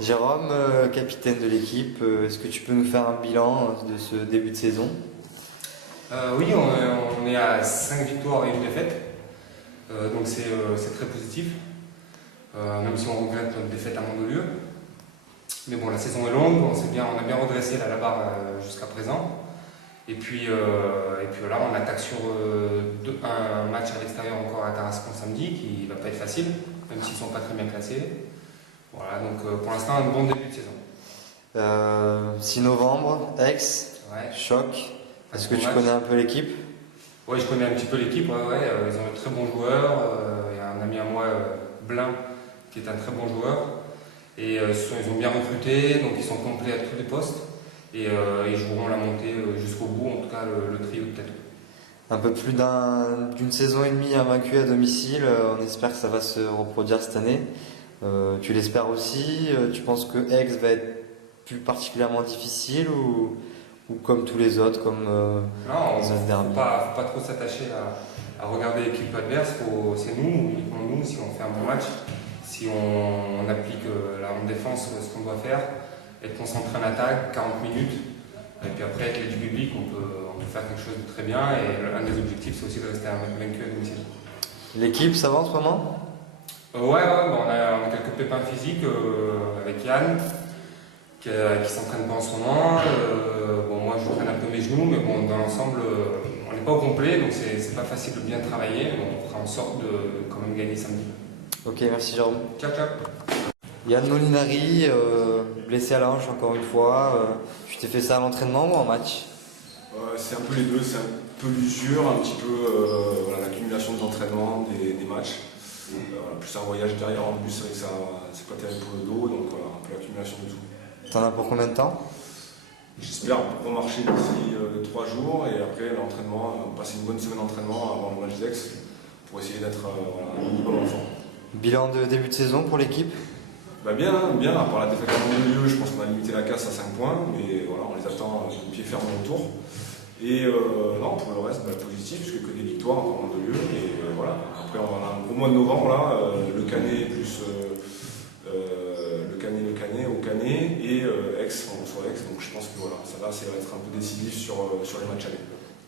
Jérôme, capitaine de l'équipe, est-ce que tu peux nous faire un bilan de ce début de saison? Oui, on est à 5 victoires et une défaite, donc c'est très positif, même si on regrette notre défaite à Mandelieu. Mais bon, la saison est longue, on a bien redressé la barre jusqu'à présent. Et puis là, on attaque sur un match à l'extérieur encore à Tarascon samedi, qui ne va pas être facile, même s'ils ne sont pas très bien classés. Voilà, donc pour l'instant, un bon début de saison. 6 novembre, Aix, Ouais. choc. Est-ce que tu Match. connais un peu l'équipe? Oui, je connais un petit peu l'équipe, ils ont de très bons joueurs. Il y a un ami à moi, Blin, qui est un très bon joueur. Et ils ont bien recruté, donc ils sont complets à tous les postes. Et ils joueront la montée jusqu'au bout, en tout cas le trio de tête. Un peu plus d'une saison et demie invaincue à domicile, on espère que ça va se reproduire cette année. Tu l'espères aussi? Tu penses que Aix va être plus particulièrement difficile ou comme tous les autres, comme Non, les autres faut derby? pas trop s'attacher à regarder l'équipe adverse. C'est nous, uniquement nous, si on fait un bon match, si on applique en défense ce qu'on doit faire, être concentré en attaque, 40 minutes, et puis après avec l'aide du public, on peut faire quelque chose de très bien. Et un des objectifs, c'est aussi de rester vaincu à domicile. L'équipe, ça va en ce moment? On a quelques pépins physiques avec Yann qui s'entraîne pas en ce moment. Moi je traîne un peu mes genoux, mais bon, dans l'ensemble, on n'est pas au complet, donc c'est pas facile de bien travailler. Mais on fera en sorte de quand même gagner samedi. Ok, merci Jérôme. Ciao, ciao. Yann Molinari, blessé à la hanche encore une fois. Tu t'es fait ça à l'entraînement ou en match? C'est un peu les deux, c'est un peu l'usure, un petit peu l'accumulation d'entraînement, des matchs. Plus un voyage derrière en bus, c'est vrai que c'est pas terrible pour le dos, donc voilà, un peu l'accumulation de tout. T'en as pour combien de temps? J'espère remarcher d'ici 3 jours et après l'entraînement, passer une bonne semaine d'entraînement avant le match d'Aix pour essayer d'être un minimum en forme. Bilan de début de saison pour l'équipe? Bien, à part la défaite à Mandelieu, je pense qu'on a limité la casse à 5 points, mais voilà, on les attend de pied ferme au retour. Et non, pour le reste, positif, puisque que des victoires à Mandelieu. Et voilà, après on a un gros mois de novembre là, le Canet plus le Canet au Canet et Aix, on reçoit Aix, donc je pense que voilà, ça va être un peu décisif sur les matchs allés.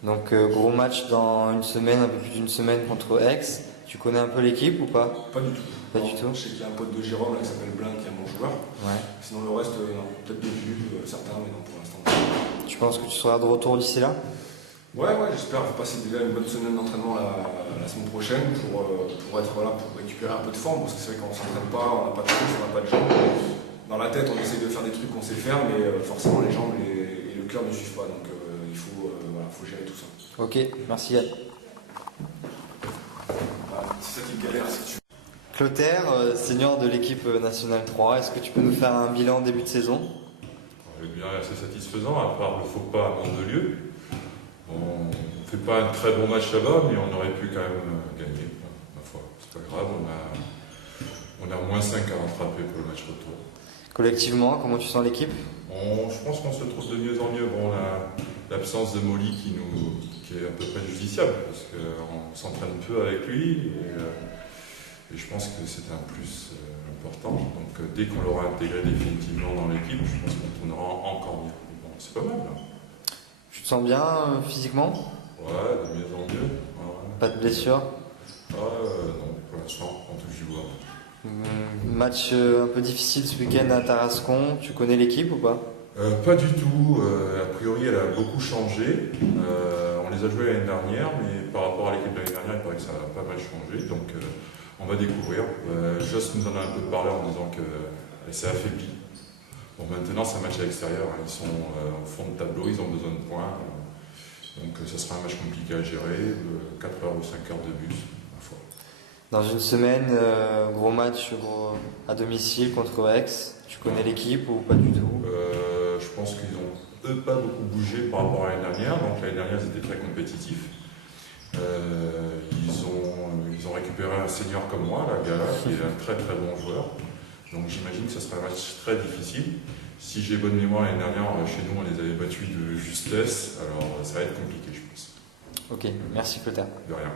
Donc gros match dans une semaine, un peu plus d'une semaine contre Aix. Tu connais un peu l'équipe ou pas? Pas du tout. Pas du tout. Je sais qu'il y a un pote de Jérôme là, qui s'appelle Blin, qui est un bon joueur. Ouais. Sinon le reste, non. Peut-être de vue, certains, mais non pour l'instant. Tu penses que tu seras de retour d'ici là? Ouais, j'espère passer déjà une bonne semaine d'entraînement la semaine prochaine pour être là, pour récupérer un peu de forme, parce que c'est vrai qu'on ne s'entraîne pas, on n'a pas de couche, on n'a pas de jambes. Dans la tête, on essaie de faire des trucs qu'on sait faire, mais forcément les jambes et le cœur ne suivent pas, donc il faut gérer tout ça. Ok, merci Yann. C'est ça qui galère, c'est que tu... Clotaire, senior de l'équipe nationale 3, est-ce que tu peux nous faire un bilan début de saison? Bien assez satisfaisant, à part le faux pas à Mandelieu. On ne fait pas un très bon match là-bas, mais on aurait pu quand même gagner, ma foi. C'est pas grave, on a moins 5 à rattraper pour le match retour. Collectivement, comment tu sens l'équipe? Je pense qu'on se trouve de mieux en mieux. On a l'absence de Molly qui est à peu près préjudiciable, parce qu'on s'entraîne peu avec lui, et je pense que c'est un plus important. Donc dès qu'on l'aura intégré définitivement dans l'équipe, je pense qu'on tournera encore mieux. Bon, c'est pas mal là. Tu te sens bien physiquement? Ouais, de mieux en mieux. Ouais. Pas de blessure? Non, pour l'instant, on touche du bois. Match un peu difficile ce week-end à Tarascon, tu connais l'équipe ou pas? Pas du tout. A priori, elle a beaucoup changé. On les a joués l'année dernière, mais par rapport à l'équipe de l'année dernière, il paraît que ça a pas mal changé. Donc, on va découvrir. Joss nous en a un peu parlé en disant qu'elle s'est affaiblie. Bon, maintenant, c'est un match à l'extérieur. Ils sont au fond de tableau, ils ont besoin de points. Donc, ça sera un match compliqué à gérer. 4 heures ou 5 heures de bus, ma foi. Dans une semaine, gros match à domicile contre Aix. Tu connais l'équipe ou pas du tout? Je pense qu'ils n'ont pas beaucoup bougé par rapport à l'année dernière. Donc l'année dernière, ils étaient très compétitifs. Ils ont récupéré un senior comme moi, la Gala, qui est un très très bon joueur. Donc j'imagine que ce sera un match très difficile. Si j'ai bonne mémoire, l'année dernière, chez nous, on les avait battus de justesse. Alors ça va être compliqué, je pense. Ok, merci Clotaire. De rien.